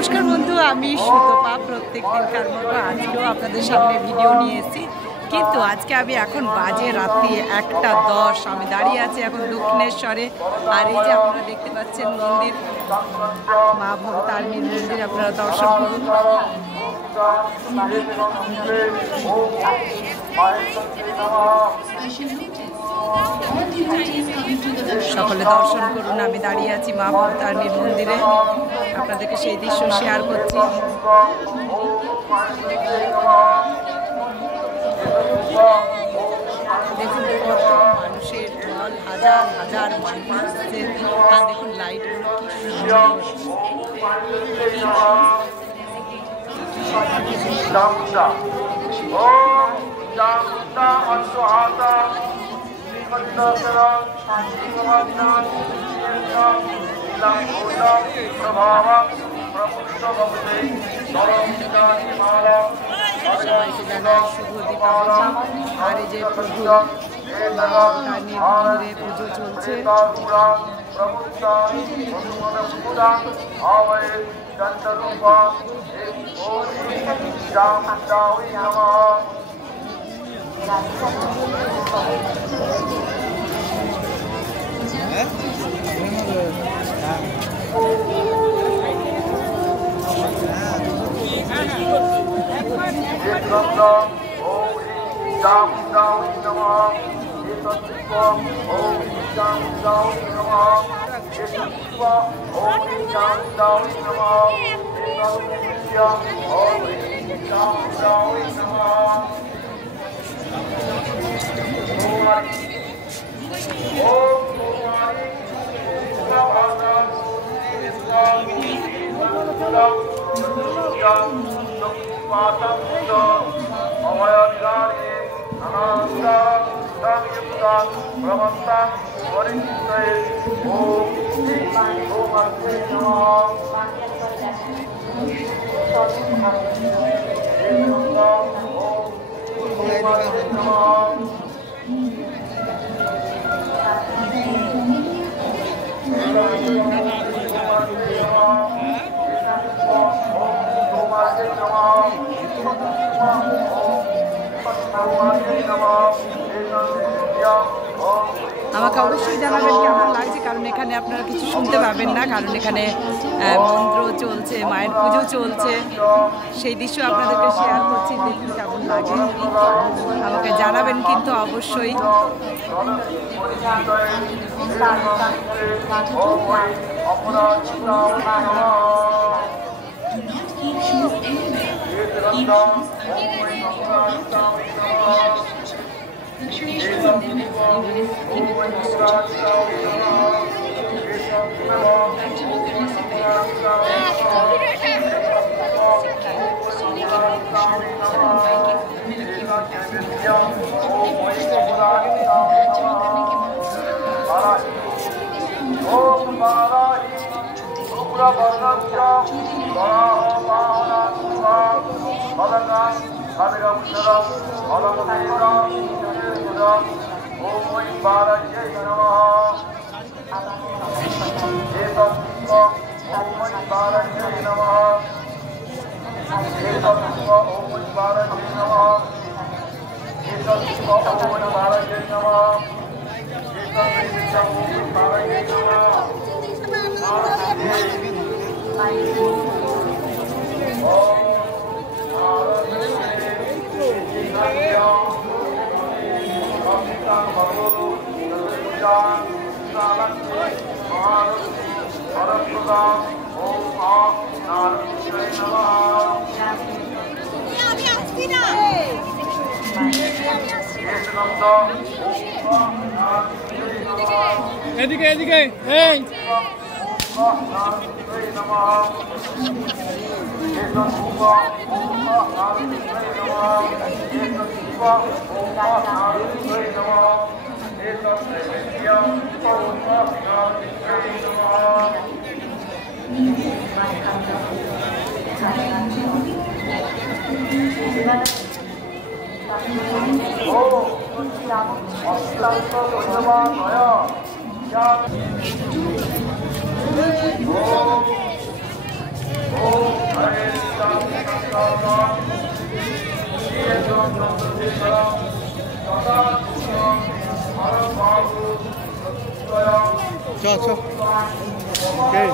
নমস্কার বন্ধু, আমি সুতপা। প্রত্যেক দিনকার মতো আজকেও আপনাদের সামনে ভিডিও নিয়ে এসেছি, কিন্তু আজকে আমি এখন বাজে রাত্রি 1:10। আমি দাঁড়িয়ে আছি এখন দক্ষিণেশ্বরে। আর এই যে আপনারা দেখতে পাচ্ছেন মন্দির, মা ভবতারিণীর মন্দির, আপনারা দর্শন করুন। সকলে দর্শন করুন। আমি দাঁড়িয়ে আছি মা ভবতারিণীর মন্দিরে, আপনাদেরকে সেই দৃশ্য শেয়ার করছি। দেখুন কত মানুষের ঢল, হাজার হাজার মানুষ আসছে। আর দেখুন লাইটগুলো কি সুন্দর। সবাইকে জানাই শুভ দীপাবলি। আর এই যে প্রভু ভবতারিণীর মন্দিরে পুজো চলছে। আমাকে অবশ্যই জানাবেন কেমন লাগছে, কারণ এখানে আপনারা কিছু শুনতে পাবেন না, কারণ এখানে মন্ত্র চলছে, মায়ের পুজো চলছে। সেই দৃশ্য আপনাদেরকে শেয়ার করছি, দেখুন কেমন লাগে। আমাকে জানাবেন কিন্তু অবশ্যই। এদিকে এদিকে এই Oh চ Okay.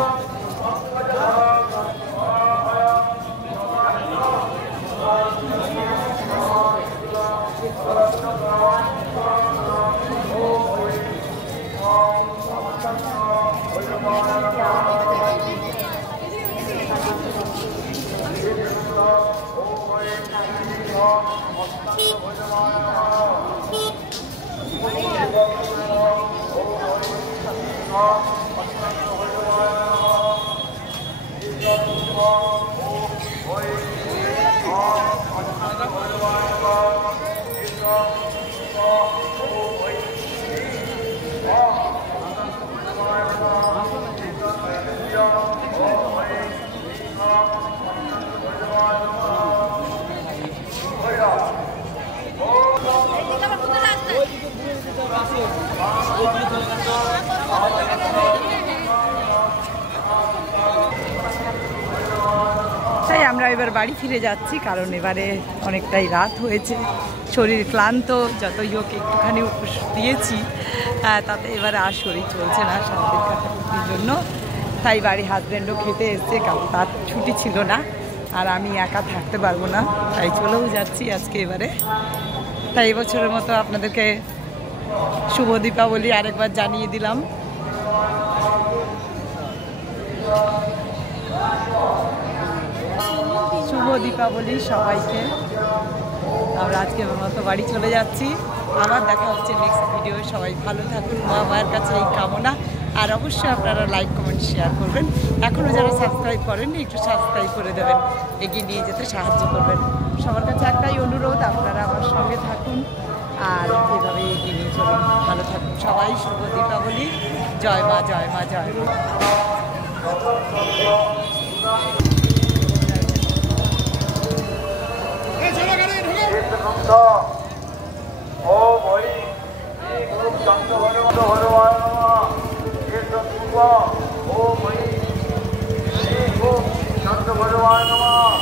তাই আমরা এবার বাড়ি ফিরে যাচ্ছি, কারণ এবারে অনেকটাই রাত হয়েছে, শরীর ক্লান্ত, যতই হোক একটুখানি উপোস দিয়েছি, তাতে এবারে আর শরীর চলছে না শান্তির কাটাকুটির জন্য। তাই বাড়ি হাজব্যান্ডও খেতে এসছে, কারণ তার ছুটি ছিল না, আর আমি একা থাকতে পারবো না, তাই চলেও যাচ্ছি আজকে এবারে। তাই এবছরের মতো আপনাদেরকে শুভ দীপাবলি আরেকবার জানিয়ে দিলাম। শুভ দীপাবলি সবাইকে। আমরা আজকের মতো বাড়ি চলে যাচ্ছি, আবার দেখা হচ্ছে নেক্সট ভিডিও। সবাই ভালো থাকুন, মা মায়ের কাছে এই কামনা। আর অবশ্যই আপনারা লাইক কমেন্ট শেয়ার করবেন, এখনও যারা সাবস্ক্রাইব করেননি একটু সাবস্ক্রাইব করে দেবেন, এগিয়ে নিয়ে যেতে সাহায্য করবেন। সবার কাছে একটাই অনুরোধ, আপনারা আমার সঙ্গে থাকুন আর এভাবে এগিয়ে নিয়ে চলুন। ভালো থাকুন সবাই। শুভ দীপাবলি। জয় মা, জয় মা, জয় মা। भगवान